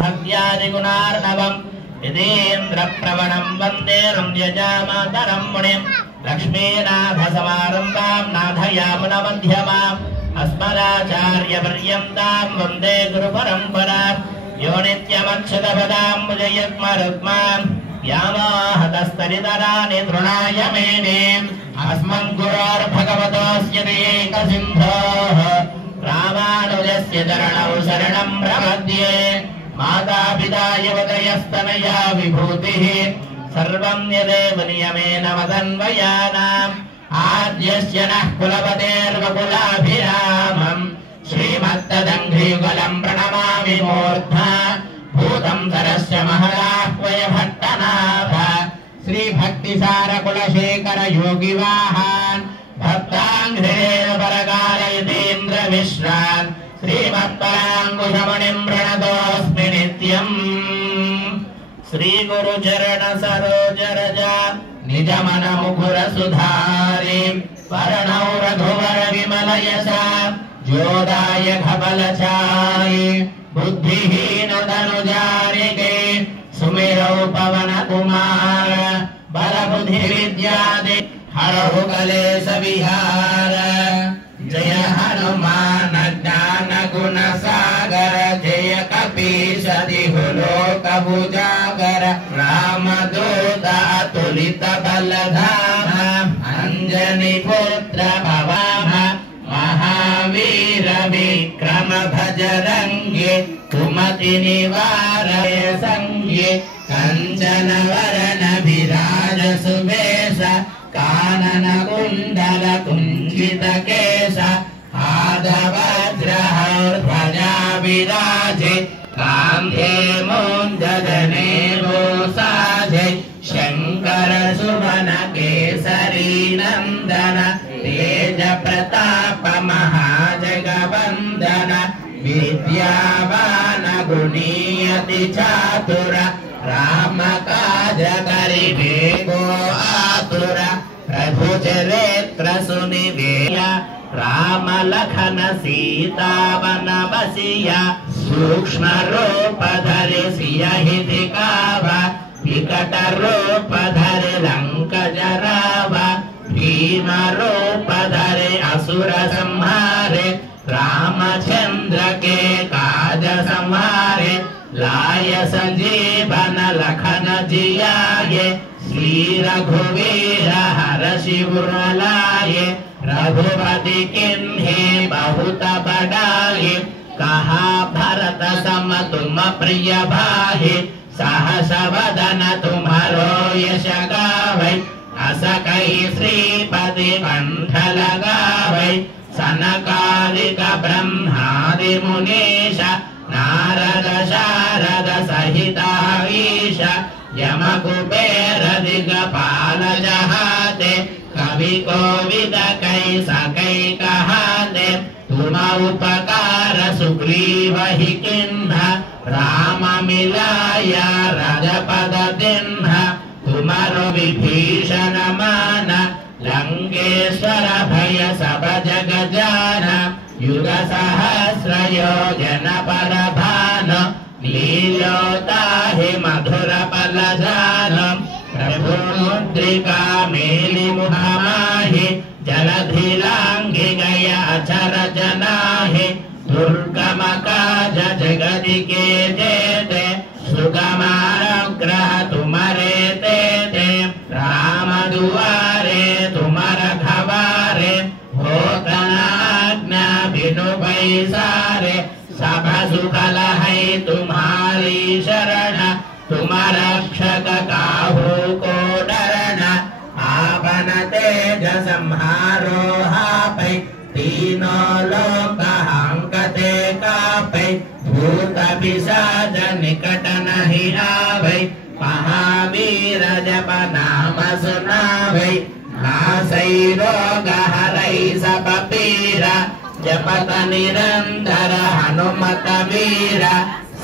भक्त्यादिगुणार्णवम् यदेन्द्रप्रवणं वन्दे रम्यजामातरं मुनिं लक्ष्मीनाथसमारम्भां नाथयामुनमध्यमाम् अस्मदाचार्यपर्यन्तां वन्दे गुरुपरम्पराम् यो नित्यमक्षतपदाम्बुजयुग्मरुग्माम् व्यामोहतस्तरितराणि तृणाय मेने अस्मद्गुरोर्भगवतोऽस्य दयैकसिन्धोः रामानुजस्य चरणौ शरणं प्रपद्ये मातापिता युवतयस्तनया विभूतिः सर्वं यदेव नियमेन मदन्वयानाम् आद्यस्य नः कुलपतेर्वकुलाभिरामम् श्रीमत्तदङ्घ्रियुगलं प्रणमामि मूर्धा भूतं सरस्य महदाह्वय भट्टनाथ श्रीभक्तिसारकुलशेखर योगिवाहान् भक्ताङ्घ्रेण परकालयतीन्द्रमिश्रान् श्रीमत्पराङ्कुशमुनिं प्रणतोऽस्मि नित्यम् श्रीगुरुचरण सरोजरजा निजमनमुकुरसुधारि वर्णौ रघुवर विमलयसा जोदाय खबलचारि बुद्धिहीन तनुजारिके सुमिरौ पवन कुमार बलबुद्धि विद्यादि हरहु कलेश विहार जय हनुमान ज्ञान गुण सागर जय कपीश दिहु लोक उजागर रामदूत अतुलित बलधाम अंजनी पुत्र भवाम महावीर विक्रम भजरंगी कुमति निवार संगी कंचन वरण विराज सुबेश कानन कुंडल कुंचित केश ध्वजा विराजे कांधे मूंजने साजे शंकर सुमन केसरी नंदन तेज प्रताप महाजगवंदन विद्यावान गुणीयति चातुर राम काज करिबे को आतुर प्रभु चरित्र सुनिवेया राम लखन सीता वन बसिया सूक्ष्म रूप धरि सियहि दिखावा विकट रूप धरि लंक जरावा भीम रूप धरि असुर संहारे रामचंद्र के काज संहारे लाय संजीवन लखन जियाये श्री रघुवीर हर्षि उर लाये रघुपति किन्हि बहुत बड़ाई कहा भरत सम तुम प्रिय भाई सहस वदन तुम्हारो यश गावै अस कहि श्रीपति कंठ लगावै सनकालिक ब्रह्मादि मुनीश नारद शारद सहिताईश यम कुबेर दिगपाल जहाते कवि कोविद कै सकै कहाते तुम उपकार सुग्रीव ही किन्ह राम मिलाया राजपद दिन्ह तुमरो विभीषण मान लंकेश्वर भय सब जग जान युग सहस्र योजन पर भान लीलोताहि मधुर पल जान प्रभु मुद्रिका मेलि मुख माहि जलधि लांघि गय अचर जनाहि दुर्गम काज जगति के जेते सुगमानुग्रह तुम्हारे तेते राम दुआरे तुमर खबारे हो कनाज्ञा बिनु पैसारे सब सुखल है तुम्हारी शरण तुम रक्षक काहू को डरना आपन तेज संहारो हापै तीनों लोक हंकते कापै भूत पिशाच निकट नहीं आवै महावीर जप नाम सुनावै नासै रोग हरै सब पीरा जपत निरंतर हनुमत वीरा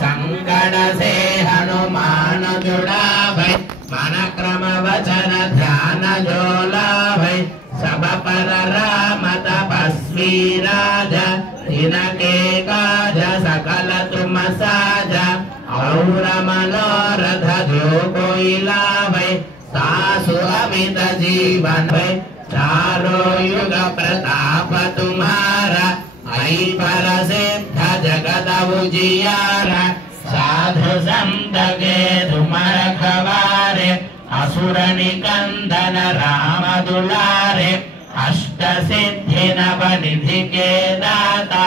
संकट से हनुमान जुड़ावै मन क्रम वचन ध्यान जो लावै सब पर राम तपस्वी राजा तिनके काज सकल तुम साजा गौर मनोरथ जो कोई लाभे सासु अमित जीवन भय चारों युग प्रताप तुम्हारा आई पर सिद्ध जगत उजियारा साधु संत के तुम रखवारे असुर निकंदन राम दुलारे अष्ट सिद्धि नव निधि के दाता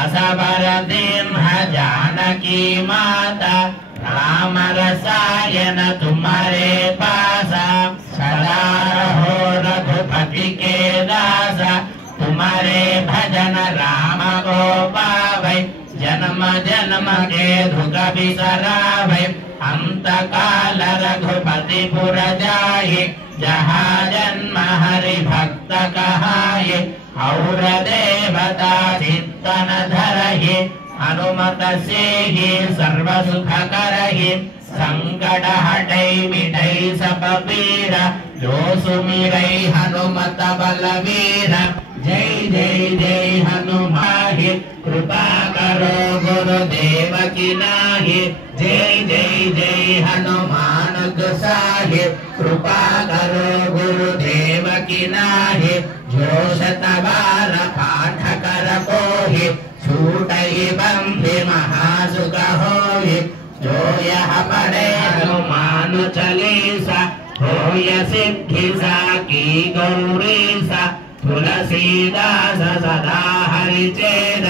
असबर दीन जानकी माता राम रसायन तुम्हारे पासा सदा रहो रघुपति के दासा तुम्हारे भजन राम को पावै जन्म जन्म के दुख बिसरावै अंत काल रघुपति पुर जाहि जहाँ जन्म हरि भक्त कहाये और देवता चित्तन धरहि हनुमत से ही सर्व सुख करहि संकट हटै मिटै सब पीरा जो सुमिरै हनुमत बलवीर जय जय जय हनुमाहि कृपा करो गुरुदेव की नाहि जय जय जय हनुमान गोसाहि कृपा करो गुरुदेव की नाहि जो शतबार पाठ कर कोहि छूटहि बंधि महासुख होहि जो यह पढ़े हनुमान चालीसा होय सिद्धि साकी गौरीसा तुलसीदास सदा हरिचेद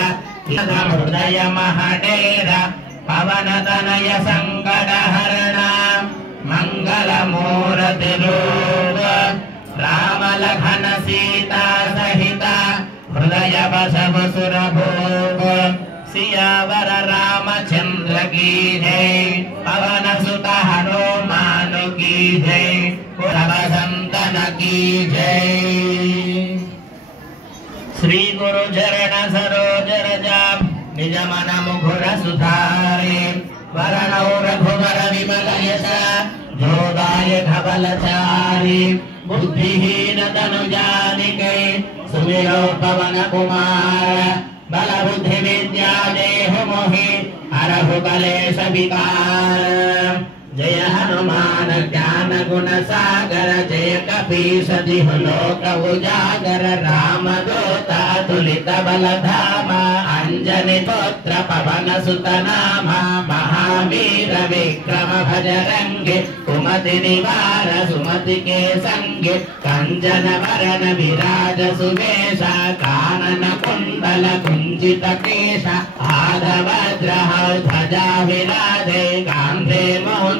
हृदय महडेरा पवन तनय संकट हरणा मंगल मूर्ति रूप राम लखन सीता सहिता हृदय बसव सुर भोग सियावर रामचंद्र की जय पवन सुत हनुमान की जय संतन की जय। श्री गुरु चरण सरोज रजा निज मन मुखुर सुधारे वरणौ रघुवर विमल यश जोदायक बलचारी बुद्धिहीन तनु जानिके सुमिरो पवन कुमार बल बुद्धि विद्या देह मोहि हरहु कलेश विकार जय हनुमान ज्ञान गुण सागर जय कपीस दिहु लोक उजागर राम दूत तुलित बल धामा अंजनी पुत्र पवन सुत नामा महावीर विक्रम भजरंगी कुमति निवार सुमति के संगे कंचन वरण विराज सुवेशा कानन कुंडल कुंजित केशा आधवज्रः ध्वजा विराजे कांधे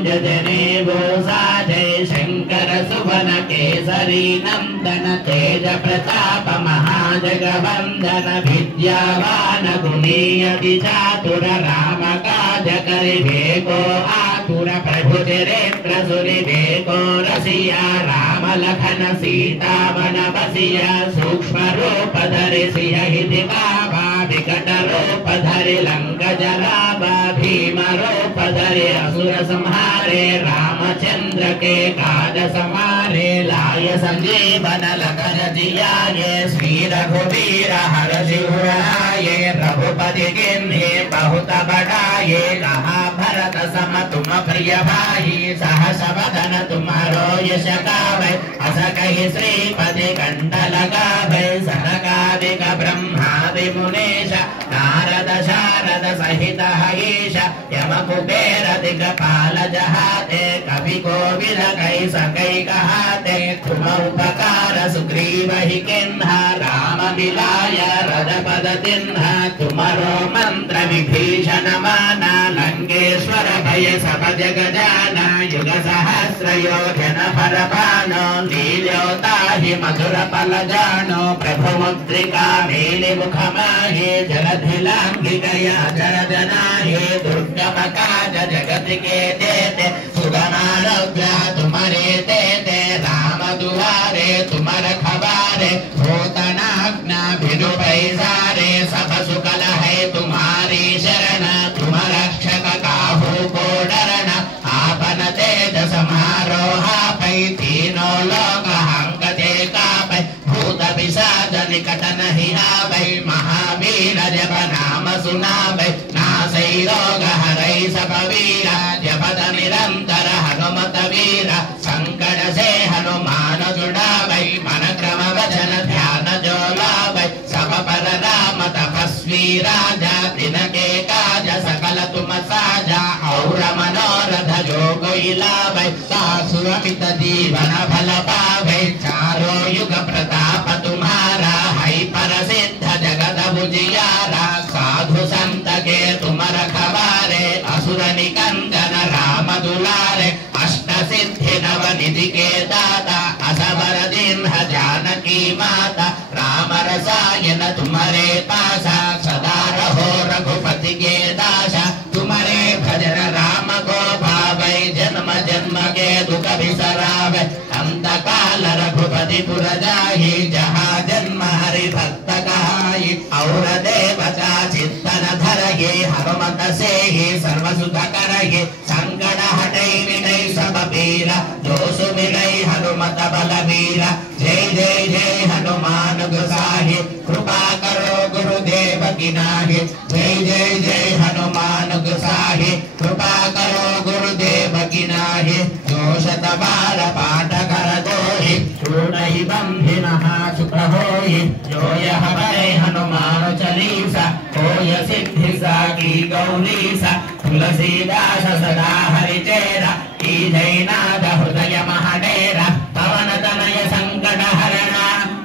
जने वो साजय शंकर सुवन केसरी नंदन तेज प्रताप महाजगवंदन विद्यावान गुणीयति चातुर राम काज करिबे को आतुर प्रभु चरित्र सुनिबे को रसिया राम लखन सीता वन बसिया सूक्ष्म रूप धरि सियहि दिखावा विकट रूप धरि लंक जरावा भीम रूप धरि असुर संहारे रामचंद्र के काज समारे लाय संजीवन लखन जियाये श्री रघुवीर हरषि उराये रघुपति किन्हि बहुत बढ़ाये कहा भरत सम तुम प्रिय भाई सहस वदन तुम्हारो यश गावै अस कहि श्रीपति कंठ लगावै सनकादिक ब्रह्मादि मुनीश नारद शारद सहित हरीश यम कुबेर दिगपाल जहाते कवि कोविद कई सकै कहाते तुम उपकार सुग्रीव ही किन्हा राम मिलाय रजपद तिन्हा तुमरो मंत्र विभीषण माना लंकेश्वर भय सब जग जाना युग सहस्र योजन परपानो नीलोताहि मधुर पल जानो प्रभु मुद्रिका मेलि मुख माहि जलधि लांघि गया जर जनाहि दुर्गम काज जगत के देते सुगमारोग्य तुम्हारे देते राम दुआरे तुमर खबारे भूतनाज्ञा भिनु पैसारे सब सुकल है तुम्हारी शरण तुम रक्षक काहू को डरना आपन तेज समारोहा पै तीनों लोक हंकते कापै भूत पिशाच निकट नहीं आवै महावीर जब नाम सुनावै नासै रोग हरै सपवीर जपद निरंतर हनुमत वीर संकट से हनुमान जुड़ावै मन क्रम वचन ध्यान जो लावै सब पर राम तपस्वी राजा दिन के काज सकल तुम साजा और मनोरथ जो कोई लावै सासु अमित जीवन फल पावै चारों युग प्रताप तुम्हारा है प्रसिद्ध जगत उजियारा साधु संत के तुम रखवारे असुर निकंदन राम दुलारे अष्ट सिद्धि नव निधि के दाता असबर दीन जानकी माता राम रसायन तुम्हारे पासा सदा रहो रघुपति के दासा तुम्हारे भजन राम को पावै जन्म जन्म के दुख बिसरावै अंत काल रघुपति पुर जाहि जहाँ जन्म हरि भक्त कहाई और देवता चित्तन धरहि हनुमत से ही सर्व सुख करहि संकट हटै मिटै सब पीरा जो सुमिरै हनुमत बलवीरा जय जय जय हनुमान गोसाई कृपा करो गुरुदेव की नाहि जय जय जय हनुमान गोसाई कृपा करो गुरुदेव की नाहि जो शत बार पाठ कर दोहि छूटहि बंधिनः सुख होहि जो यह पढ़े हनुमान चालीसा होय सिद्धि साकी गौरीसा तुलसीदास सदा हरिचेरा की जयनाथ हृदय महाडेरा पवन तनय संकट हरण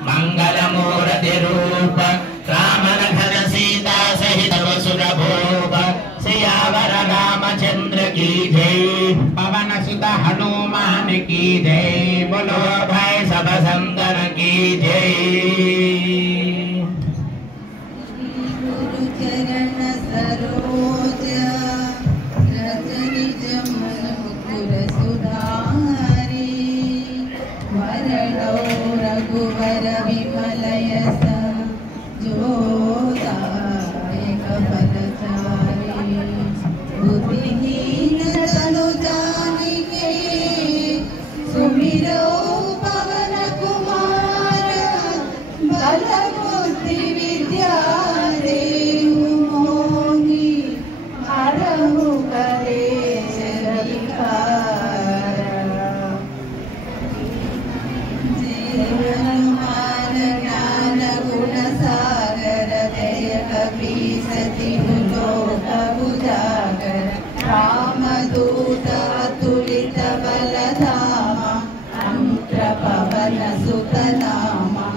मंगल मूर्ति रूप राम लखन सीता सहित असुर भूप सियावर रामचंद्र की जय पवन सुत हनुमान की जय बोलो भाई सब संतन की जय गुरु चरण सरोज रज निज मन मुकुर सुधारी वरणो रघुवर विमल यस जोदायक फलचारी बुद्धिहीन तनु जानिके सुमिरो पवन कुमार बल बुद्धि विद्या देहु मोहि हरहु कलेश विकार हनुमान ज्ञान गुण सागर जय कपीस तिहु लोक उजागर रामदूत अतुलित बल धामा अंत्र पवन सुत नामा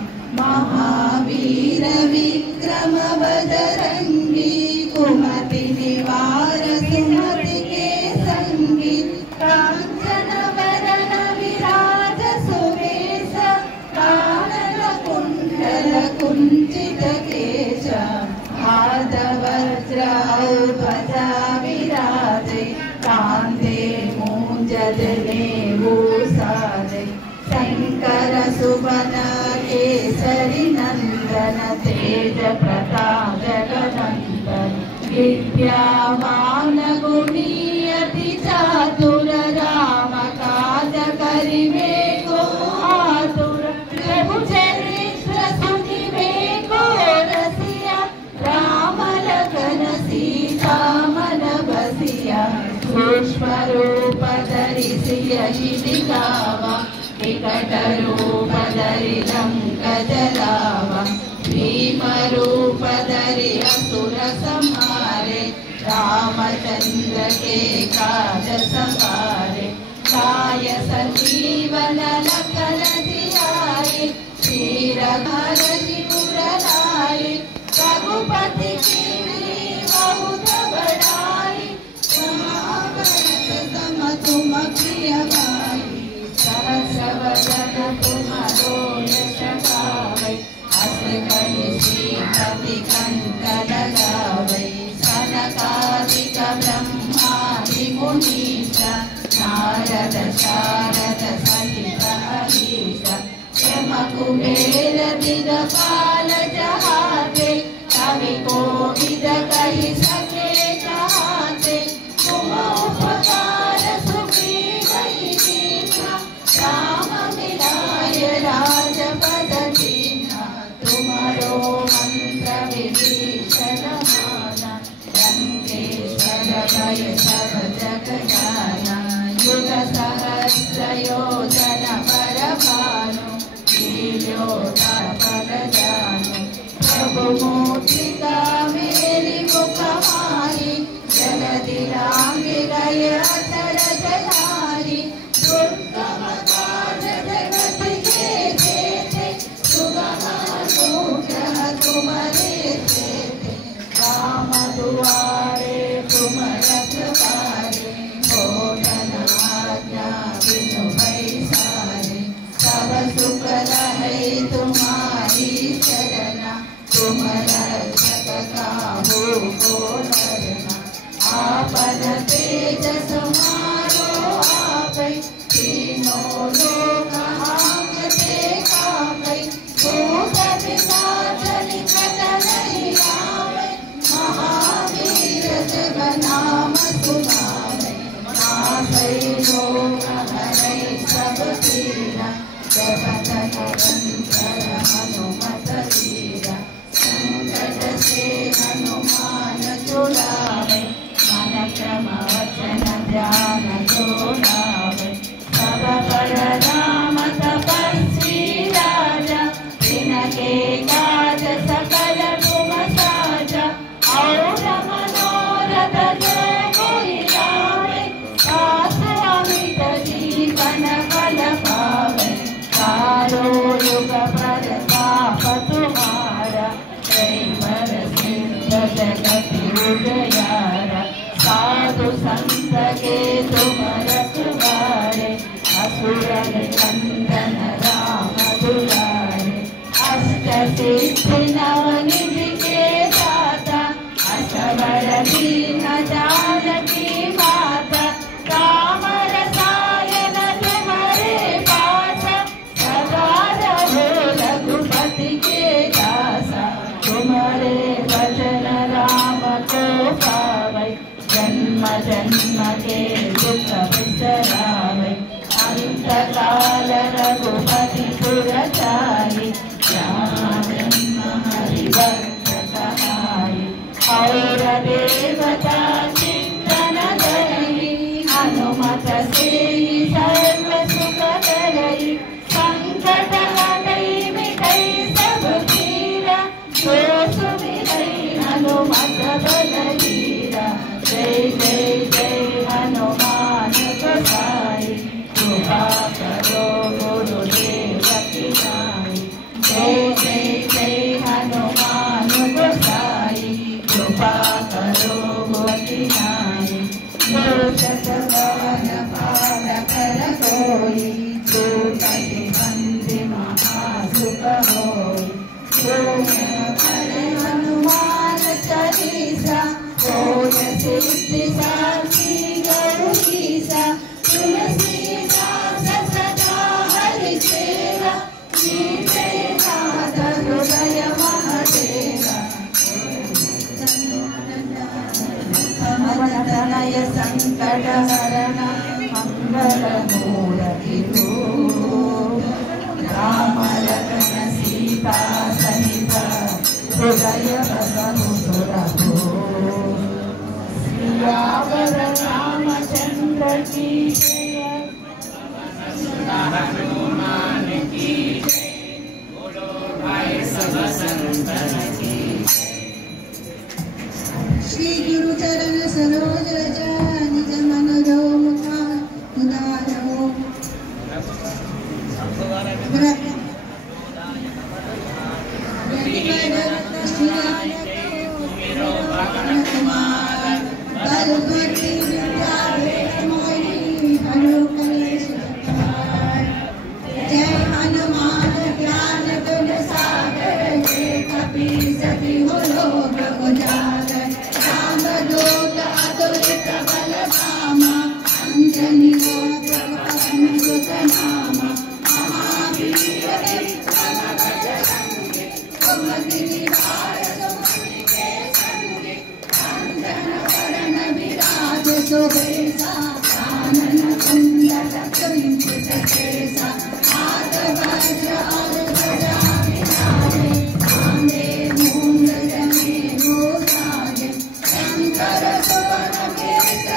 महावीर विक्रम बजरंगी कुमति निवार सुमति के संगी कांचन वरण विराज सुवेश कानन कुंडल कुंचित केश हादवज्र ध्वजा विराजे कांधे मूंजने भूषाजे शंकर सुवन केसरी नंदन तेज प्रताप जगनंदन विद्यावान गुणी अति चातुर राम काज करिबे को आतुर प्रभु चरित्र सुनिबे को रसिया राम लखन सीता मन बसिया सूक्ष्म रूप धरि सियहि दिखावा विकट रूप धरि लंक जलावा भीम रूप धरि असुर संहारे रामचंद्र के काज सवारे काय संजीवन लखन जियाए श्री रघुपति पुर लाए रघुपति की बहुत बड़ाई महाभारत सम तुम प्रिय भाई सहस वदन तुम्हारो यश गावै अस कहि श्रीपति कंठ लगावै सनकादिक ब्रह्मादि मुनीसा नारद शारद सहित हरीश यम कुबेर दिगपाल जहाते कवि कोविद कहि सके कहाते तुम उपकार सुग्रीव कीन्हा राम मिलाय राजपद दीन्हा तुम्हारो मंत्र विभीषण माना लंकेश्वर वै सब जग जाना युग सहस्र योजन पर भानु लील्योता पद जानु प्रभु मूर्तिका मेरी मुख मारी जगति राम गय अचरज धारी दुर्गम काज जगत के जेते सुगम अनुग्रह तुम्हारे देते राम दुआरे तुम रखवारे भोजन आज्ञा बिनु पैसारे सब सुख रहे तुम्हारी शरणा तुम रक्षक काहू को डरना आपन तेज समारो आपै तीनों लोक हांकते कापै भूत पिशाच निकट नहीं आवै महावीर शिव नाम सुनावै नासै रोग हरै सब पीरा जपत निरंतर हनुमत वीरा संकट से हनुमान छुड़ावै मन क्रम वचन ध्यान जो लावै सब पर राम तपस्वी राजा तिनके काज सकल तुम साजा और मनोरथ जो कोई लावै सास अमित जीवन फल पावै चारो युग प्रताप तुम्हारा दैवर सिद्ध जगति उजियारा साधु संत के तुम रखवारे असुर निकंदन राम दुलारे अष्ट सिद्धि नवनिधि के दाता अष्टवर दीन जानकी माता राम रसायन तुम्हारे पास सदा रहो रघुपति के दासा तुम्हारे भजन राम को पावै जन्म जन्म के दुख बिसरावै अंत काल रघुपति पुर जाई राम जन्म हरि भक्त कहाई और देवता चिंतन धरई हनुमत से सर्व सुख करई संकट हटई मिटई सब पीरा जो सुमिरई हनुमत बलवीरा जय जय जय हनुमान गोसाई कृपा करो गुरुदेव की नाई जय जय जय हनुमान गोसाई कृपा करो गुरुदेव नाई लोचन पाल कर कोई दूतहि बंदी महासुख होई हनुमान चालीसा होय सिद्धि साखी गौरीसा तुलसीदास सदा हरि सेवा नीते नाथ हृदय महादेवा समनतनय संकट हरण मंगल मूर्ति राम लखन सीता सहित हृदय बसहु सुरभु सियावर रामचंद्र की जय हनुमान की जय बोलो भाई सब संतन की श्री गुरु चरण सरोज रज निज मन रो मुखा उदारो जय हनुमान ज्ञान गुण सागर कपि सति लोक उजागर राम दूत अतुलित बल धामा अंजनी पवन सुत नामा महावीर विक्रम बजरंगी कुमति निवार सुमति के संगी अंजन वरण विराज सुबेसा कानन कुंडल कुंचित केसा हाथ वज्र और ध्वजा विराजे कांधे मूंज जनेऊ साजे शंकर सुवन केसरी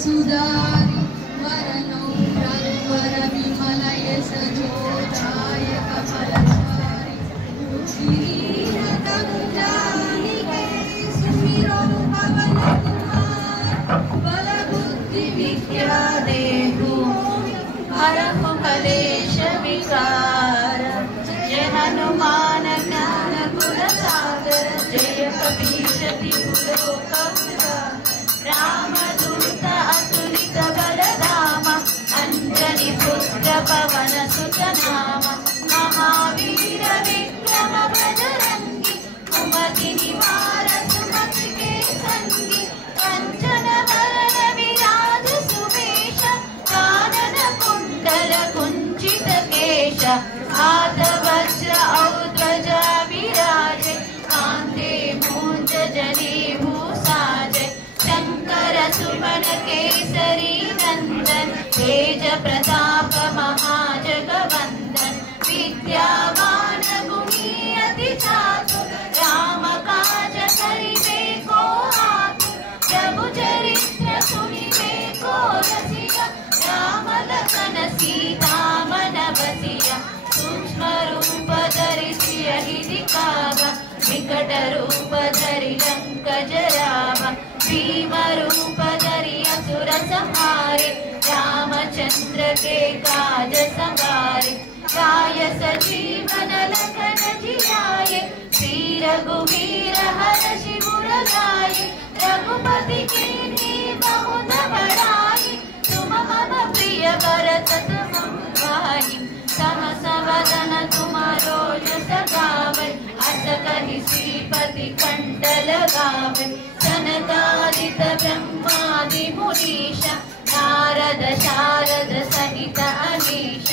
सुधारी वरनौ रघुवर विमल यश जोरी रामदूत अतुलित बलधाम अंजनी पुत्र पवन सुत नाम महावीर विक्रम बजरंगी कुमति निवार सुमति के संगी कंचन वरण विराज सुवेश कानन कुंडल कुंचित केश हाथ वज्र औध्वजा विराजे कांधे मूंज जनेऊ साजे शंकर सुमन केसरी नंदन तेज प्रताप महाजगवंदन विद्यावान गुणी अति चातुर राम काज करिबे को आतुर प्रभु चरित्र सुनिबे को रसिया राम लखन सीता मन बसिया सूक्ष्म रूप धरि सियहि दिखावा विकट रूप धरि लंक जरावा भीम रूप धरि असुर संहारे रामचंद्र के काज संवारे काय सजीवन लखन जियाए श्री रघुवीर हर्षि उर लाए रघुपति कीन्ही बहुत बड़ाई तुम मम प्रिय भरत तुम भाई सहस वदन तुम्हारो जस गावे अस कहि श्रीपति कंठ लगावे सनकादिक ब्रह्मादि मुनीश नारद शारद सहित अनीश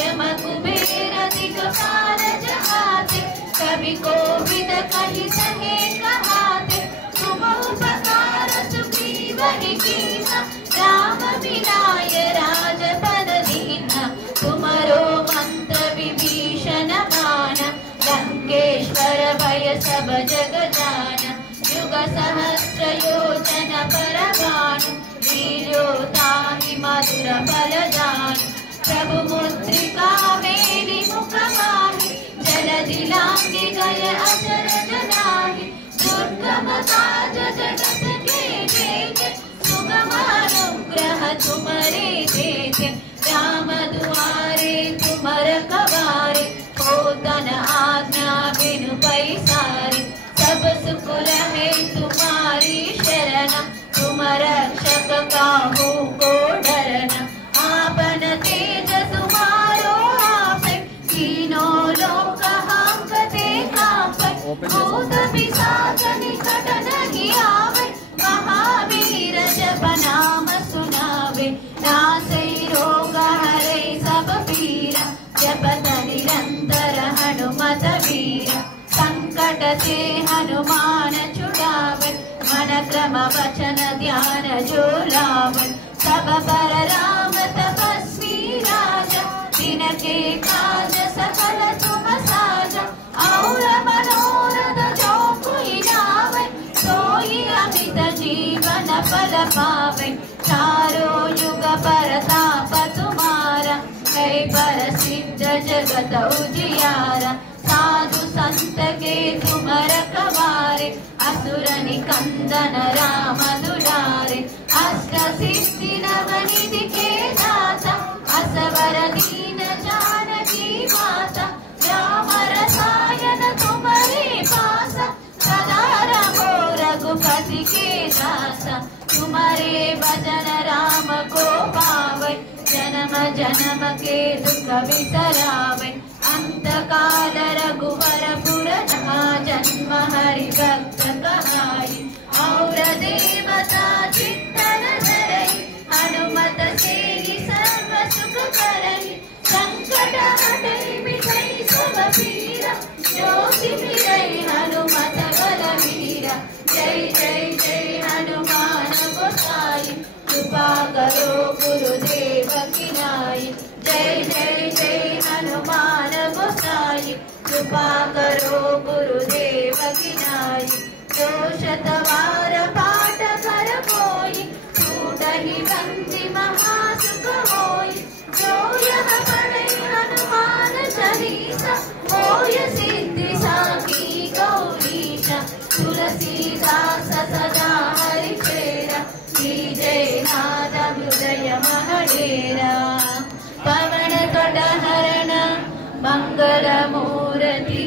यम कुबेर दिगपाल जहाते कवि कोविद कहि सहे कहाते तुम उपकार सुग्रीवहि कीन्हा राम मिलाय राजपद दीन्हा तुमरो मंत्र विभीषण माना लंकेश्वर भय सब जग जाना युग सहस्र योजन पर भानु लील्योताहि मधुर फल जानु प्रभु मुद्रिका मेरि मुख माहि जलधि लांघि गय अचर जनाहि दुर्गम काज जगत के जेते सुगम अनुग्रह तुमरे देते राम दुआरे तुम रखवारे होतन आज्ञा बिनु पैसारे सब सुख रहे तुम्हारी शरण तुम रक्षक काहू को डरना आपन तेज तुम्हारो आपे तीनों लोक हांकते कांपे भूत पिशाच निकट नहीं आवे महावीर जप नाम सुनावे नासै रोग हरै सब पीरा जपत निरंतर हनुमत वीरा संकट से हनुमान छुड़ावे मन क्रम वचन ध्यान जो लावे सब पर राम तपस्वी राजा जिनके काज सकल तुम साजा और मनोरथ जो कोई लावे सोई अमित जीवन फल पावे चारों युग परताप तुम्हारा है प्रसिद्ध जगत उजियारा साधु संत के तुम रखवारे असुर निकंदन राम दुलारे अष्ट सिद्धि नवनिधि के दाता असवर दीन जानकी माता राम रसायन तुम्हारे पासा सदा रहो रघुपति के दासा तुम्हारे भजन राम को पावे जन्म जन्म के दुख बिसरावे अंत काल रघुवर पुर जन्म हरि भक्त कहाई और देवता चित्तन धरई हनुमत से सर्व सुख करई संकट हटई मिटई सब पीरा जो सिमरई हनुमत बलवीरा जय जय जय हनुमान गोसाई कृपा करो गुरुदेव की नाई जय जय जय हनुमान गोसाई कृपा करो गुरुदेव की नाई जो शतवार पाठ कर कोई छूटहि बंदी महासुख होई जो यह पढ़े हनुमान चालीसा होय सिद्धि साखी गौरीशा तुलसीदास सदा हरि चेरा की जय नाद हृदय महडेरा पवन तट हरण मंगल मूर्ति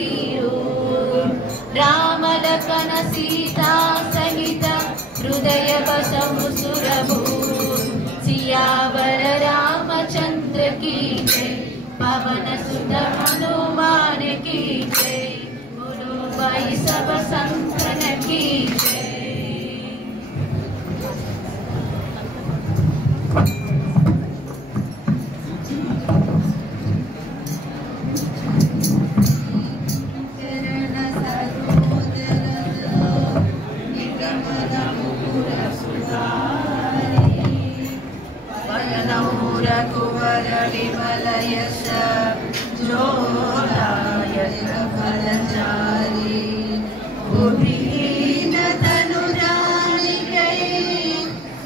राम लखन सीता सहित हृदय बसहु सुरभू सियावर रामचंद्र की जय पवन सुत हनुमान की जय गुरु भाई सब संतन की जय। कुवर विमल यश जोदायक फलचारी बुद्धिहीन तनु जानिके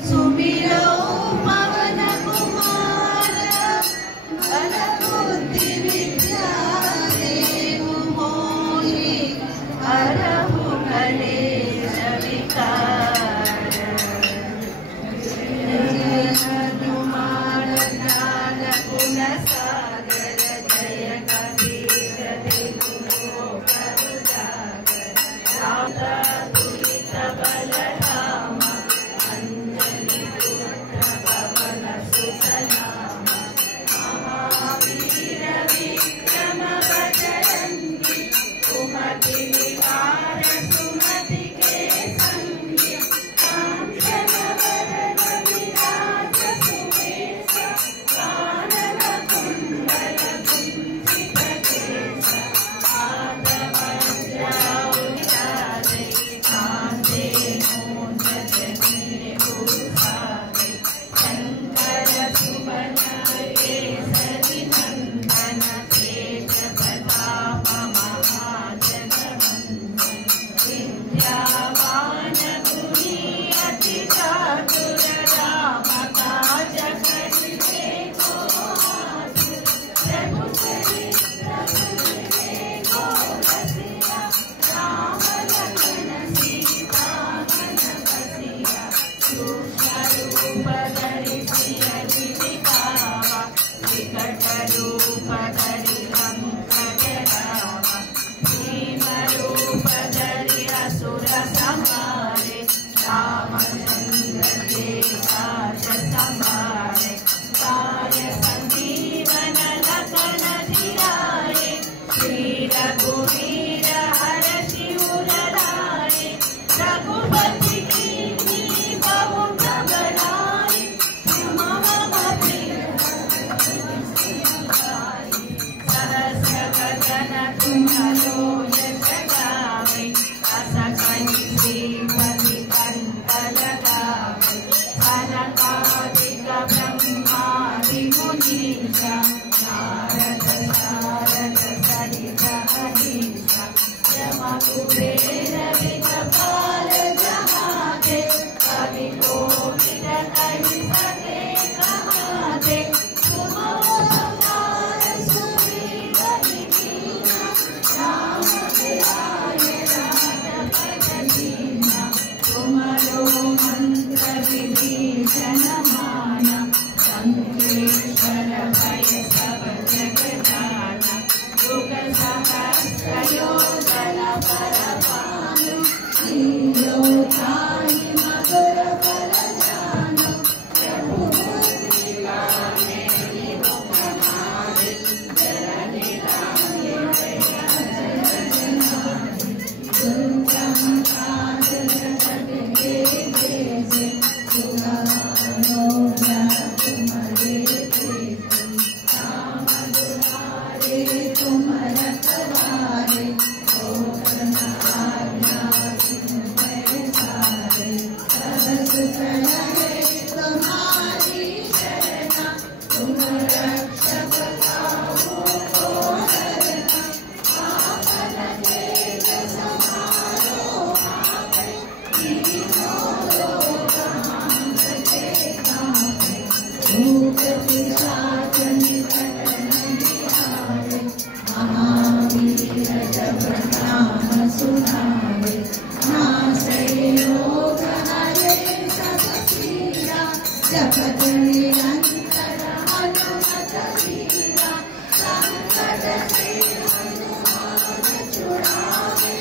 सुमिरो पवन कुमार बल बुद्धि विद्या देहु मोहि हरहु कलेश विकार। सागर जय कपीश गुरु करुणाकर राधा तुलित बलराम अंजनी पुत्र पवन सुत नाम महावीर विक्रम बजरंगी सुमति निवार सुमति के संगी कांचन वरण विराज सुवेश कानन कुंडल कुंचित केश पाद वज्र उचारे कांधे मूंज जनेऊ भूषारे शंकर सुवन केसरी नंदन तेज प्रताप महाजगवंदन विद्यावान गुणी अति चातुर राम काज करिबे को आतुर प्रभु चरित्र सुनिबे को रसिया राम लखन सीता मन बसिया सूक्ष्म रूप धरि सियहि दिखावा विकट रूप धरि लंक जरावा भीम रूप धरि असुर संहारे रामचंद्र के काज संभारे काय संजीवन लखन जियाए श्री रघुवीर हरषि उर लाए रघुपति कीन्ही बहु घबराए मममति सहस्र वदन तुम्हारो यश गावे अस कहि श्रीपति कंठ लगावे सनकादिक ब्रह्मादि मुनीसा नारद शारद सहित अहिसा यम कुबेर दिक्पाल जहाते कवि कोकिल कहि सके कहाते तुम अवतार सुग्रीव ही कीन्हा राम मिलाए राजपद दीन्हा तुम्हारो मंत्र विभीषण माना संकेश्वर भय सब जग जाना युग सहस्र योजन पर भानु लीलो ताहि मधुर फल जानु प्रभु बुद्धि लाने मुख मारे जननी लाने जय जनानि दुर्गम काज जगत के देसे सुनानो तुम्हारे राम दुलारे तुम रखवारे सबस प्रणय तुम्हारी शरणा तुम रक्षक काहू को हरना आपन तेज समारो आपै तीनों लोक हांकते कांपै भूत पिशाच निकट नहीं आवे महावीर जब नाम सुनावे नासै रोग हरे सब पीरा जपत निरंतर हनुमत वीरा संकट से हनुमान छुड़ावे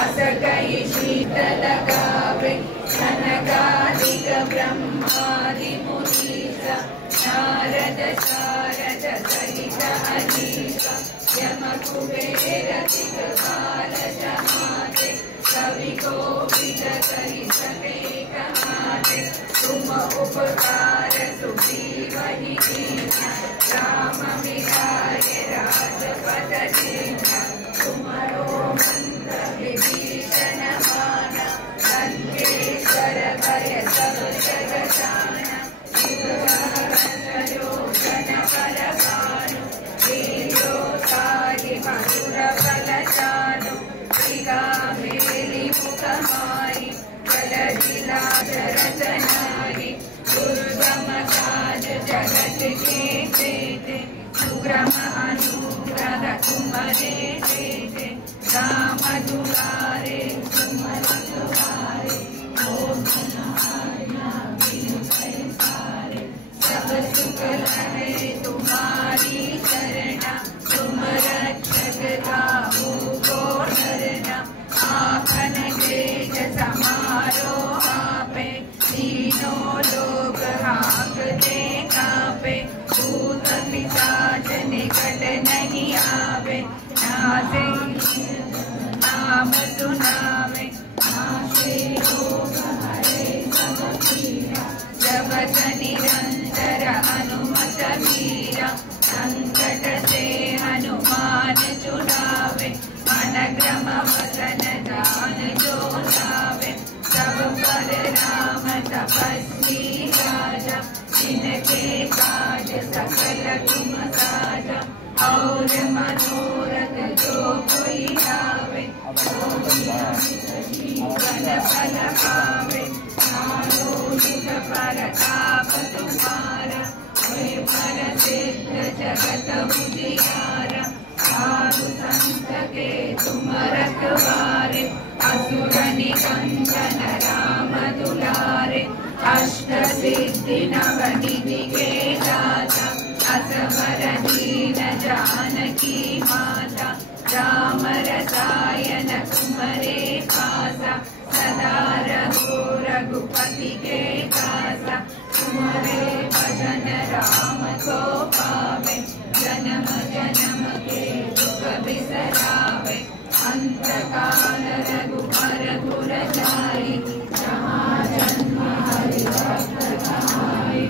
असकई शीतल गावे सनकादिक ब्रह्मादि मुनीसा नारद शारद सहित अनीसा यम कुबेर दिक्पाल जमाते कवि कोविद कहि सके कहाते तुम उपकार सुग्रीवहि कीन्हा राम मिलाए राजपद दीन्हा तुमरो मंत्र विभीषण माना लंकेश्वर भय सब जग जाना योजन कर भानु वीर्योताहि मधुर फल चानु गिगा मेरी मुख माई जल जिलाधर रचनाई दुर्गम काज जगत के जेते सुग्रम अनुग्रह तुम्हारे जेते राम दुलारे तुम रखवारे ओम सब सुख लहे तुम्हारी चरणा तुम रक्षक काहू को डरना आपन तेज समारो आपे तीनों लोग हाँकते कांपे भूत पिशाच निकट नहीं आवे नासे नाम सुनावे नासे रोग हरे सब पीरा जपत निरंतर हनुमत वीरा संकट से हनुमान छुड़ावे मन क्रम वसन ध्यान जो लावे सब पर राम तपस्वी राजा जिनके काज सकल तुम साजा और मनोरथ जो कोई लावे जीवन फल पावे युग प्रताप तुम्हारा पर सिद्ध जगत उजियारा साधु संत के तुम रखवारे असुर निकंदन राम दुलारे अष्ट सिद्धि नवनिधि के दाता असवर दीन जानकी माता राम रसायन तुम्हारे पासा सदा रघुपति के दासा तुम्हारे भजन राम को पावे जन्म जन्म के दुख बिसरावे अंत काल रघुबर पुर जाई जहाँ जन्म हरि भक्त कहाई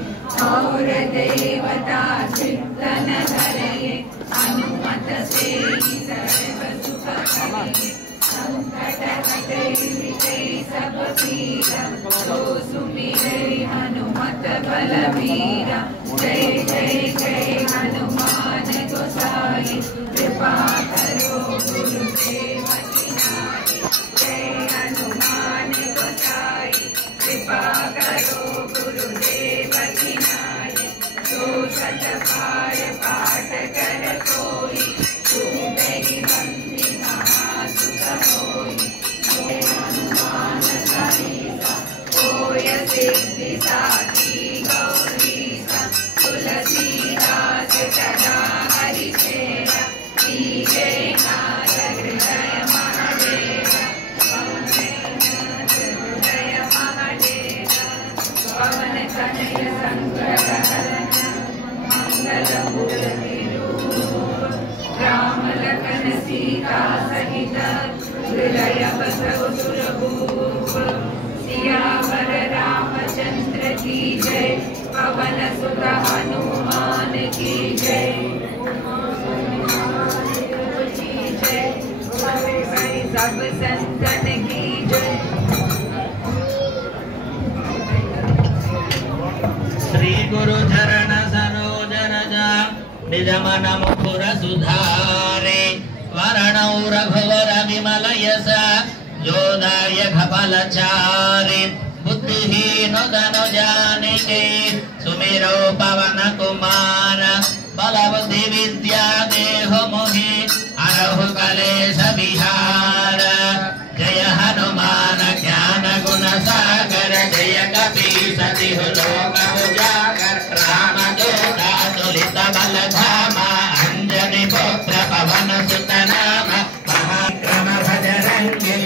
और देवता चित्तन धरये हनुमत से सर्व सुख करे संकट हटे मिटे सब पीरा तो सुमिरे हनुमत बलबीरा जय जय जय हनुमान गोसाई कृपा करो गुरुदेव की नाई जय हनुमान गोसाई कृपा करो गुरुदेव की नाई जो सत पाठ कर कोई छूटे बंदी महासुख होई जय हनुमान चालीसा होय सिद्धि साखी गौरीसा तुलसीदास सदा हरि चेरा कीजे नाथ हृदय महादेवा हृदय महादेवा पवन तनय संकट हरण मंगल मूर्ति रूप राम लखन सीता सहित हृदय बसव सुरभूप सियावर रामचंद्र की जय पवन सुत हनुमान की जय सब संतन की जय। श्री गुरु चरण सरोज रज निज मन मुकुर सुधारे वरणौ रघुवर विमल यस जोदायक फलचारि बुद्धिहीन धनु जानिके सुमिरो पवन कुमार बल बुद्धि विद्या देहो मोहि हरहु कलेश विहार जय हनुमान ज्ञान गुण सागर जय कपीस तिहु लोक उजागर रामदूत अतुलित बल धामा अंजनी पुत्र पवन सुत नाम महाक्रम भजरंगी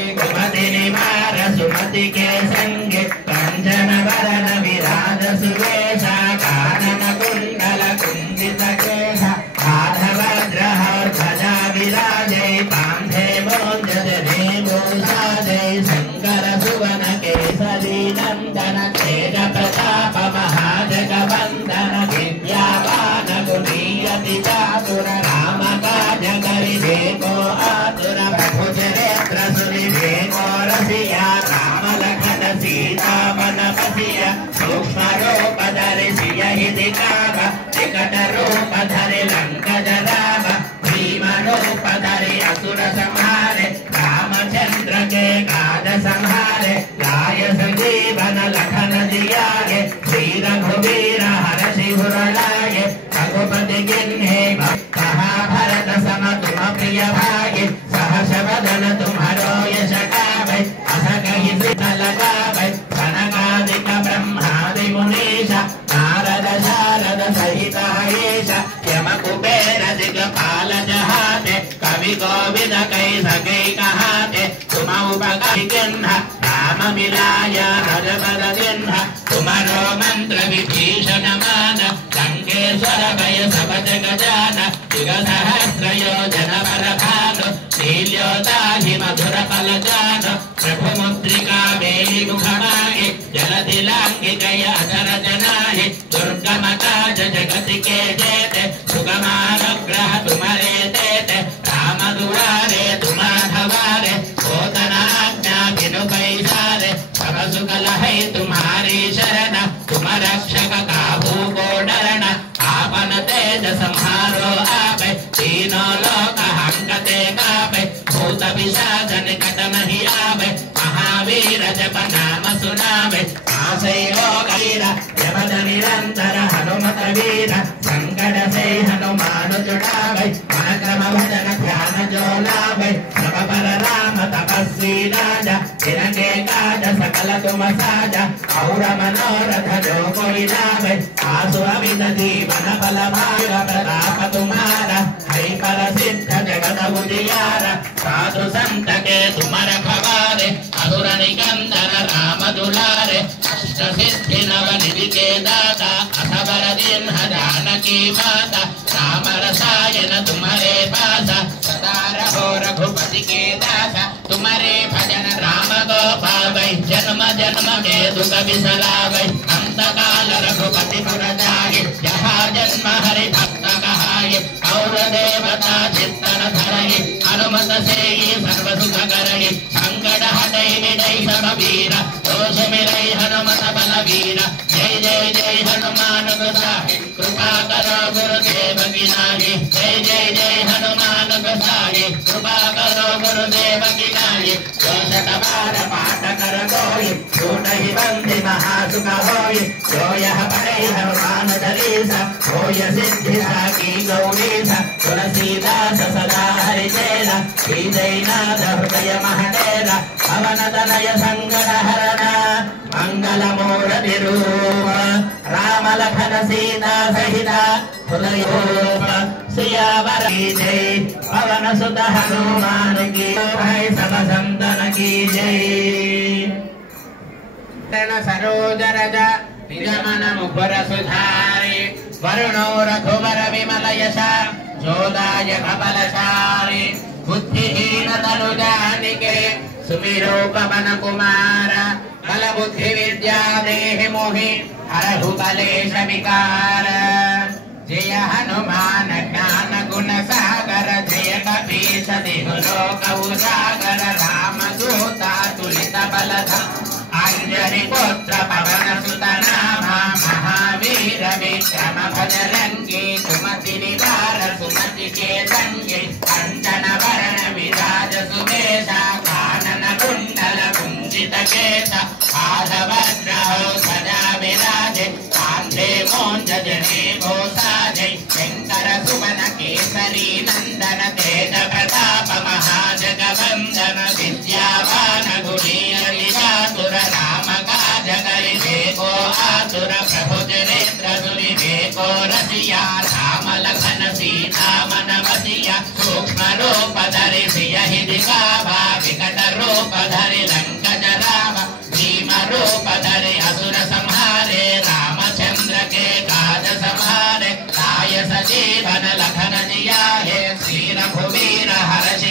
जय पांधे मोंज जने मूषा जय शंकर सुवन केसरी नंदन तेज प्रताप महाजगवंदन विद्यावान गुणीयति चातुर राम काज करि देखो आतुर प्रभु चरित्र सुनि देखो रसिया राम लखन सीता मन बसिया सूक्ष्म रूप धरि सियहि दिखाव विकट रूप धरि लंक जराव भीम रूप धरि असुर संहारे रामचंद्र के काज संहारे लाय संजीवन लखन जियाए श्री रघुवीर हरषि उर लाए रघुपति गिन्हे कहा भरत सम तुम प्रिय भागे सहस वदन तुम्हारो यश गावे अस कहि सीता लगावे सनकादिक ब्रह्मादि मुनीश नारद शारद सहित हरीश यम कुबेर दिग्पाल जहाते कवि गोविद कै सकै कहाते तुम उपकारि किन्ह राम मिलाय रजपद किन्ह तुम्हारो मंत्र विभीषण मान लंकेश्वर भय सब जग जान युग सहस्र योजन पर भानु लील्योताहि मधुर फल जान प्रभु मुद्रिका मेलि मुख माहि जलधि लांघिकय अचर जनाहि दुर्गम काज जगति के जेते सुगमानुग्रह तुम्हारे देते राम दुआरे तुम हवारे होतन आज्ञा बिनु पैसारे सब सुख लहै तुम्हारी शरण तुम रक्षक काहू को डरना आपन तेज संहारो आपे तीनों लोक हंकते कापे भूत पिशाच निकट नहीं आवे महावीर जप नाम सुनावे आसै लोक वीर जपद निरंतर हनुमत वीर संकट से हनुमान छुड़ावे मन क्रम भजन ध्यान जो लावे सब पर राम तपस्वी राजा तिनके काज सकल तुम साजा और मनोरथ जो कोई लावे आसु अमित जीवन फल भाग प्रताप तुम्हारा हरि पर सिद्ध जगत उजियारा साधु संत के तुम रखवारे असुर निकंदन राम दुलारे अष्ट सिद्धि नव निधि के दाता असबर दिन जानकी माता राम रसायन तुम्हारे पासा सदा रहो रघुपति के दासा तुम्हारे भजन राम को पावै जन्म जन्म के दुख बिसरावै अंत काल रघुपति पुर जाए जहाँ जन्म हरि भक्त कहाए और देवता चित्तन धरहि हनुमत से सर्व सुख करहि संकट हटै मिटै सब वीर दोष मिटै हनुमत बलवीर जय जय जय हनुमान गोसाई कृपा करो गुरुदेव की नाहि जय जय जय हनुमान गोसाई कृपा करो गुरुदेव की नाहि जो शतबार पाठ कर कोई छूटहि बंदी महासुख होय जो यह पढ़ै हनुमान चालीसा होय सिद्धि साकी गौरीसा तुलसीदास सदा हरि चेला श्री जयनाथ हृदय महडेला पवन तनय संकट हरण मंगल मूर्ति रूप राम लखन सीता सहिता हृदयोप सियावर की जय पवन सुत हनुमान की जय सब संतन की जय सरोज रज निजमन मुकुर सुधारे वरुणो रघुवर विमल यशा जोदायक बलशाली बुद्धिहीन तनु जानिके सुमिरो पवन कुमार बल बुद्धि विद्या देहि मोहि हरहु कलेश विकार जय हनुमान ज्ञान गुण सागर जय कपीश तिहु लोक उजागर राम दूत तुलित बलधाम अंजनी पुत्र पवन सुत नामा महावीर विक्रम भजरंगी सुमति निवार सुमति के संगे कंचन वरण विराज सुकेशा कानन कुंडल कुंचित केशा पादवज्र सदा विराजे कांधे मोंज जनेभो साजे शंकर सुमन केसरी नंदन तेज प्रताप महाजगवंदन विद्यावान गुणीयति चातुर राम काज करि देखो आतुर प्रभु चरित्र सुनि देखो रसिया राम लखन सीता मन बसिया सूक्ष्म रूप धरि सियहि दिखावा विकट रूप धरि लंक जरावा भीम रूप धरि असुर संहारे रामचंद्र के काज संहारे लाय सजीवन लखन जियाए श्री रघुवीर हर्ष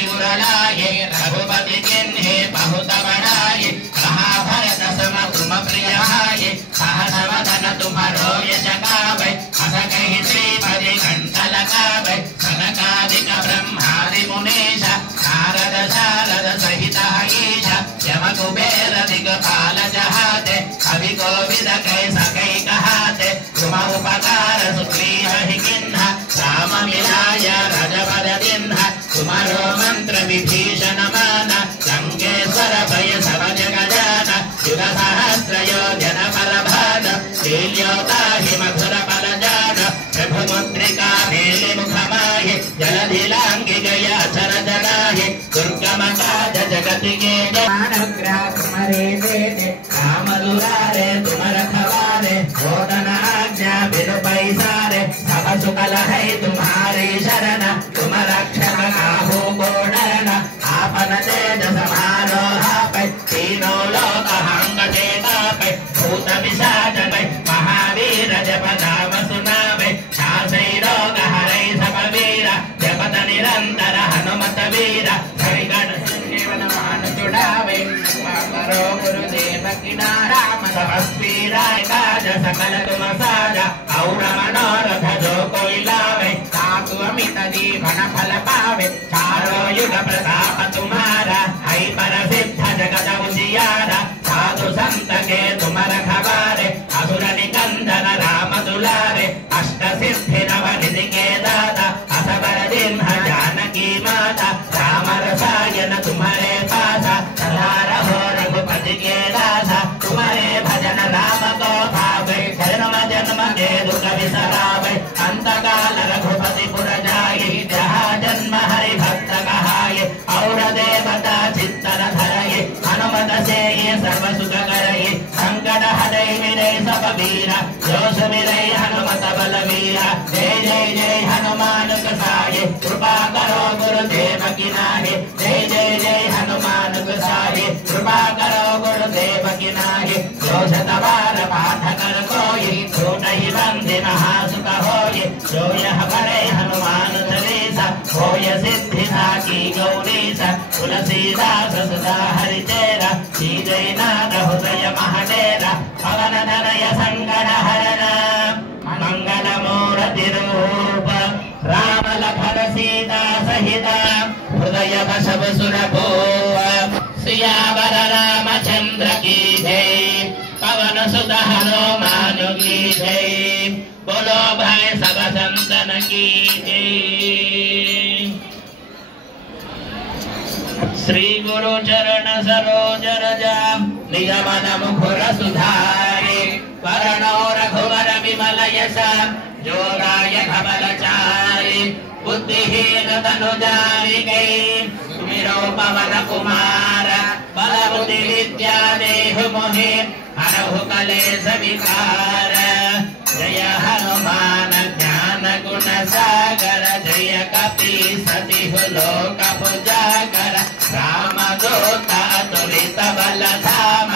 कुबेर दिगपाल जहाते कवि कोविद कै सकै कहाते तुम उपकार सुग्रीव हि किन्हा राम मिलाय रजपद दिन्हा तुम्हारो मंत्र विभीषण माना लंकेश्वर भय सब जग जाना युग सहस्र योजन पर भान लील्योता हि मधुर फल जान प्रभु मुद्रिका मेलि मुख माहि जलधि लांघि गया चर जनाहि दुर्गम काज जगति के अनुग्रह तुम्हारे देते राम दुलारे तुम रखवारे बोधन आज्ञा बिनु पैसारे सब सुकल है तुम्हारी शरण तुम रक्षक काहू को डरना आपन तेज समारो हापै तीनों लोक हंगते तापै भूत पिशाच भय महावीर जप नाम सुनावे शासै रोग हरै सब वीरा जपत निरंतर हनुमत वीरा संकट संजीवन मान जुड़ावे करो गुरुदेव किना राम तपस्वी राय काज सकल तुम साजा और मनोरथ जो कोई लावे साधु अमित जीवन फल पावे चारो युग प्रताप तुम्हारा है पर सिद्ध जगत उजियारा साधु संत के तुम रखवारे असुर निकंदन राम दुलारे अष्ट सिद्धि नव निधि के दाता असबर दिन जानकी माता राम रसायन तुम्हारे पासा सदा रहो रघुपति के दासा तुम्हारे भजन राम को भावे जन्म जन्म के दुख विसरावे अंत काल रघुपति पुर जाये जहाँ जन्म हरि भक्त कहाये और देवता चित्तर धरये हनुमत से ये सर्व सुख करये संकट हरै मिरे सब वीरा जो सुमिरै हनुमत बलवीरा जय जय जय हनुमान गोसाई कृपा करो गुरुदेव की नाहि जय जय जय हनुमान गोसाई कृपा करो गुरुदेव की नाहि जो शतवार पाठ कर कोई जो नहीं बंदे महासुख होय जो यह पढ़े हनुमान चालीसा होय सिद्धि साकी गौरीसा तुलसीदास सदा हरि चेरा श्री नाथ हृदय महडेरा पवन तनय संकट हरण मंगल मूर्ति रूप राम लखन सीता सहित हृदय बसव सुर भूप सियावर रामचंद्र की जय पवन सुत हनुमान की जय बोलो भाई सब संतन की जय। श्री गुरु चरण सरोज रज निज मन मुकुर सुधारे वरणो रघुवर विमल यश जोगाय धवल चारि बुद्धिहीन तनु जानिकै सुमिरो पवन कुमार बल बुद्धि विद्या देहु मोहि हरहु कलेश विकार जय हनुमान ज्ञान गुण सागर जय कपि सतिहु लोक उजागर राम दूत अतुलित बल धाम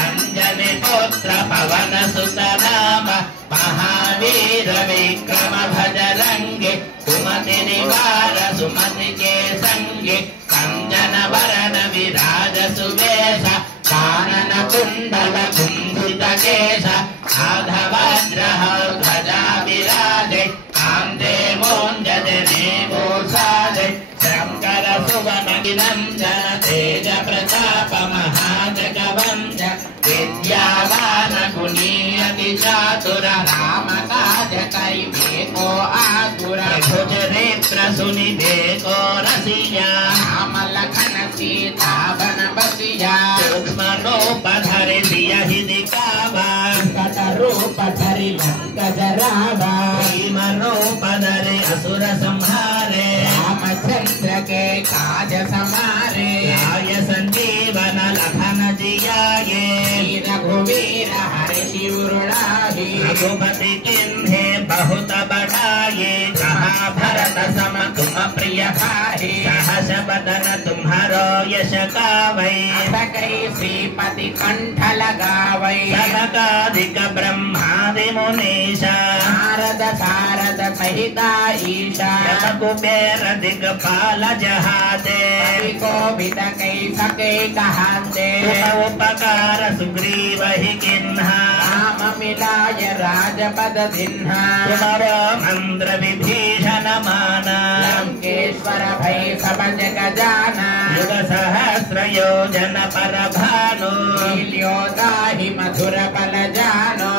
अंजनी पुत्र पवन सुत नाम महावीर विक्रम भजरंगी सुमति निवार सुमति के संगी कंचन वरण विराज सुवेश कानन कुंडल कुंभित केश आधवज्रः ध्वजा विराजे कांते मोंजने भूषाजे शंकर सुवन निरंजन तेज प्रताप महाजगवंश विद्यावान गुणी अति चातुर राम काज करिबे को आतुर भुज नेत्र सुनिबे को रसिया राम लखन सीता बन बसिया सूक्ष्म रूप धरि सियहि दिखावा कट रूप धरि लंक जरावा भीम रूप धरि असुर संहारे रामचंद्र के काज समारे आय संजीवन लखन जियाये रघुवीर हरि शिवरुणाहि रघुपति किन्हे बहुत बढ़ाये कहा भरत सम तुम प्रिय भाई सहस बदन तुम्हारो यश गावै सकै श्रीपति कंठ लगावै सनकादिक ब्रह्मादि मुनीश नारद सारद सहिता ईशा कुबेर दिगपाल जहाते कोविद कै सकै कहाते उपकार सुग्रीव हि किन्हा राम मिलाय राजपद दिन्हा तुम्हारो मंत्र विभीषण माना लंकेश्वर भय सब जग जाना युग सहस्र योजन पर भार लील्योताहि मधुर फल जानो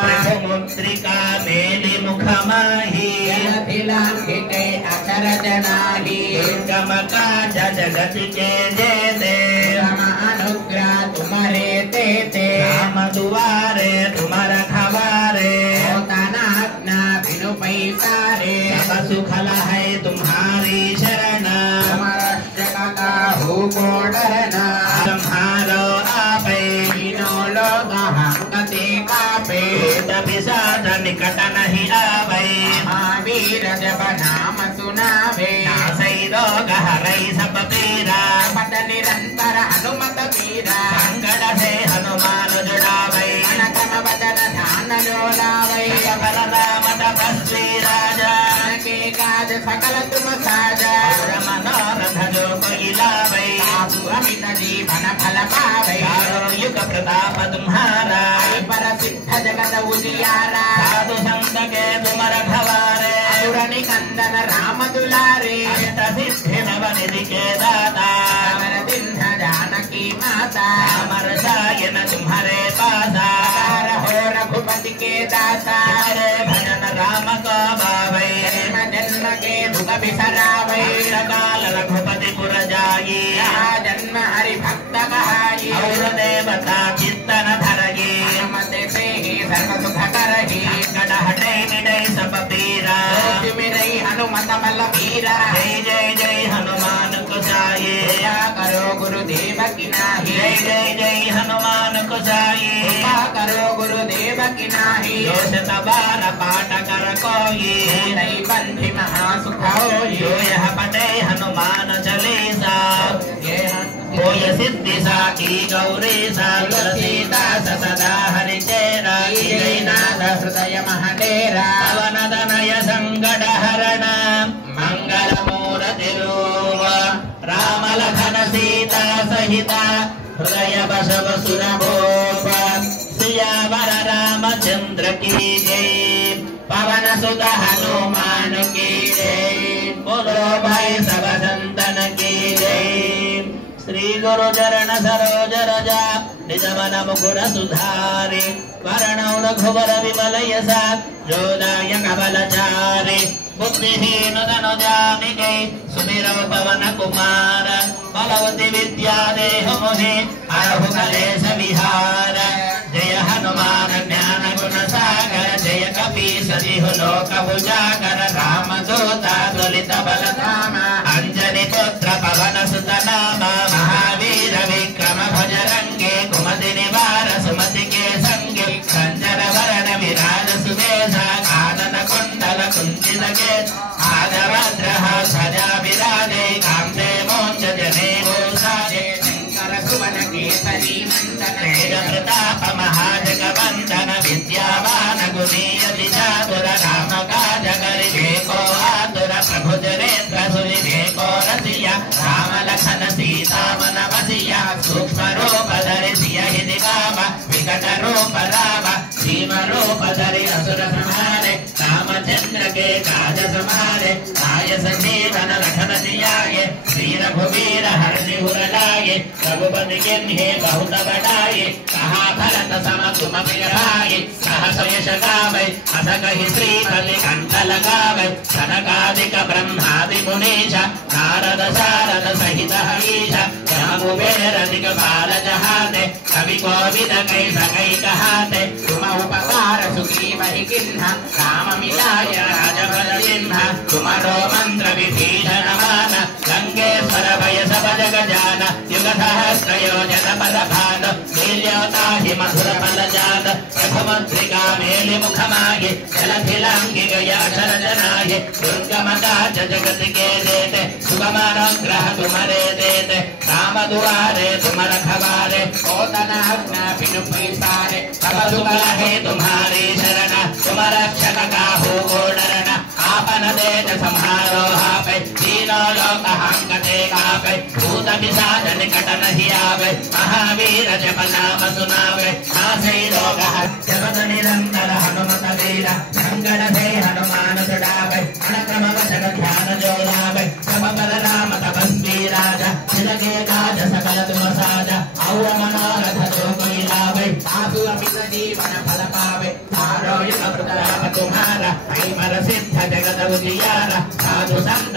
मुद्रिका मेलि मुख माही जलधिलांघिते अचर जनाही दुर्गम काज जगत के जेते राम अनुग्रह तुम्हारे तेते राम दुआरे तुम्हारा खवारे होता ना अपना बिनु पैसारे सब सुख है तुम्हारी शरण हो डरना तुम्हारो आपे तीनों लोग हंगते कापे तबिसाद निकट नहीं आवे महावीर जब नाम सुनावे नासै रोग हरै सब पीरा पद निरंतर हनुमत पीरा संकट से हनुमान जुड़ावे अनकम वचन ध्यान डोलावे बल राम तपस्वी राजा के काज सकल तुम साजा मनोरथ जो कोई लावे अमित जीवन फल पावे युग प्रताप तुम्हारा पर सिद्ध जगत उजियारा साधु संत के तुम रखवारे असुर निकंदन राम दुलारे सिद्धि नवनिधि के दाता अमर दिन्ह जानकी माता अमर सायन तुम्हारे पासा हो रघुपति के दाता भजन राम को बावे जन्म के दुख बिसरावे काल रघुपति पुर जाई जन्म हरि भक्त कहाई और देवता चित्तन धरगी मते से ही सर्व सुख करही गड़ हटे मिटे सब पीरा मिटे हनुमत बल वीरा जय जय जय हनुमान को जाये क्या करो गुरुदेव की नाही जय जय जय हनुमान को जाये क्या करो गुरुदेव की नाही दोष तबार पाठ कर कोई नहीं बंधि महासुख होई यह पटे हनुमान चालीसा कोय सिद्धि साकी गौरी सा तुलसीता सदा हरि चेरा जयनाथ हृदय महडेरा पवन तनय संकट हरण मंगल मूर्ति रूप राम लखन सीता सहिता हृदय बसव सुर भूप सियावर रामचंद्र की जय पवन सुत हनुमान की जय बोलो भाई सब संतन की जय श्री गुरु चरण सरोज रजा निज मन मुकुर सुधारे वरण रघुवर विमल यसा जोदाय कबल चारे बुद्धिहीन तनु जानिके सुमिरव पवन कुमार बलवती विद्या देह मोहे हरहु कलेश विहार जय हनुमान ज्ञान गुण सागर जय कपीस तिहु लोक उजागर राम दूता दुलित बल धाम अंजनी पुत्र पवन सुत नाम महावीर विक्रम भजरंगे कुमति निवार सुमति के संगे संजन वरण विराज सुबेसा कानन कुंडल कुंचित के आदरद्रह सजा विराजे कांते मोक्ष जने भूषाजे शंकर सुवन केसरी नंदन तेज प्रताप महाजगवंदन विद्यावान गुणीयति चातुर राम काज करिबे को आतुर प्रभु जनेन्द्र सुनिबे को रसिया राम लखन सीता मन वसिया सूक्ष्म रूप धरि सियहि दिखावा विकट रूप राम सीम रूप धरि असुर संहारे रामचंद्र के काज समारे आय संजीवन लखन जियाए श्री रघुवीर हर्षिहुर लाए रघुपति किन्हि बहुत बढ़ाए कहा भरत सम तुम प्रिय भाई सहस यश गावै अस कहि श्रीपति कंठ लगावै सनकादिक ब्रह्मादि मुनीश नारद शारद सहित हरीश राघुवीर दिगपाल जहाते कवि कोविद कै सकै कहाते तुम उपकार सुग्रीवहि किन्हा राम मिलाय राजपद चिन्हा तुमरो मंत्र विभीषण मान गंगेश्वर भय सब जग जान युग सहस्र योजन पद भान लील्योताहि मधुर फल जान रघुमुद्रिका मेलि मुख माहि जलधिलांघि गय अचर जनाहि दुर्गम काज जगत के जेते सुगम अनुग्रह तुम्हारे देते राम दुआरे तुम रखवारे होतन आज्ञा बिनु पैसारे सब सुख है तुम्हारी शरण तुम रक्षक काहू को डरना आपन देत संहारो हापे तीनों लोक हंगते कापे भूत पिशाच निकट नहीं आवे महावीर जप नाम सुनावे नासै रोग जपत निरंतर हनुमत वीरा संकट से हनुमान छुड़ावे अनक्रम वचन ध्यान जो लावे सब बल राम तपस्वी राजा जिनके काज सकल तुम साजा और मनोरथ जो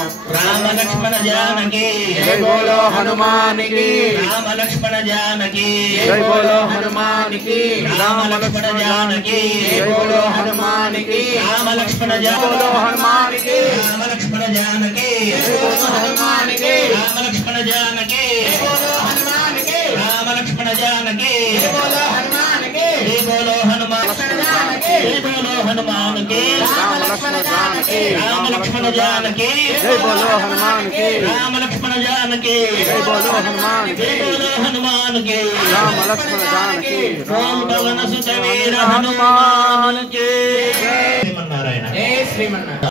राम लक्ष्मण जानकी जय बोलो हनुमान की राम लक्ष्मण जानकी जय बोलो हनुमान की राम लक्ष्मण जानकी जय बोलो हनुमान की राम लक्ष्मण बोलो हनुमान की राम लक्ष्मण जानकी जय बोलो हनुमान की राम लक्ष्मण जानकी बोलो हनुमान की राम लक्ष्मण जानकी बोलो हनुमान की जय बोलो हनुमान जय बोलो हनुमान की राम लक्ष्मण जानकी राम लक्ष्मण जानकी जय बोलो हनुमान की राम लक्ष्मण जानकी जय बोलो हनुमान की जय बोलो हनुमान की राम लक्ष्मण जानकी ओम पवन सुत वीर हनुमान की जय श्रीमन्नारायण श्रीमन्नारायण।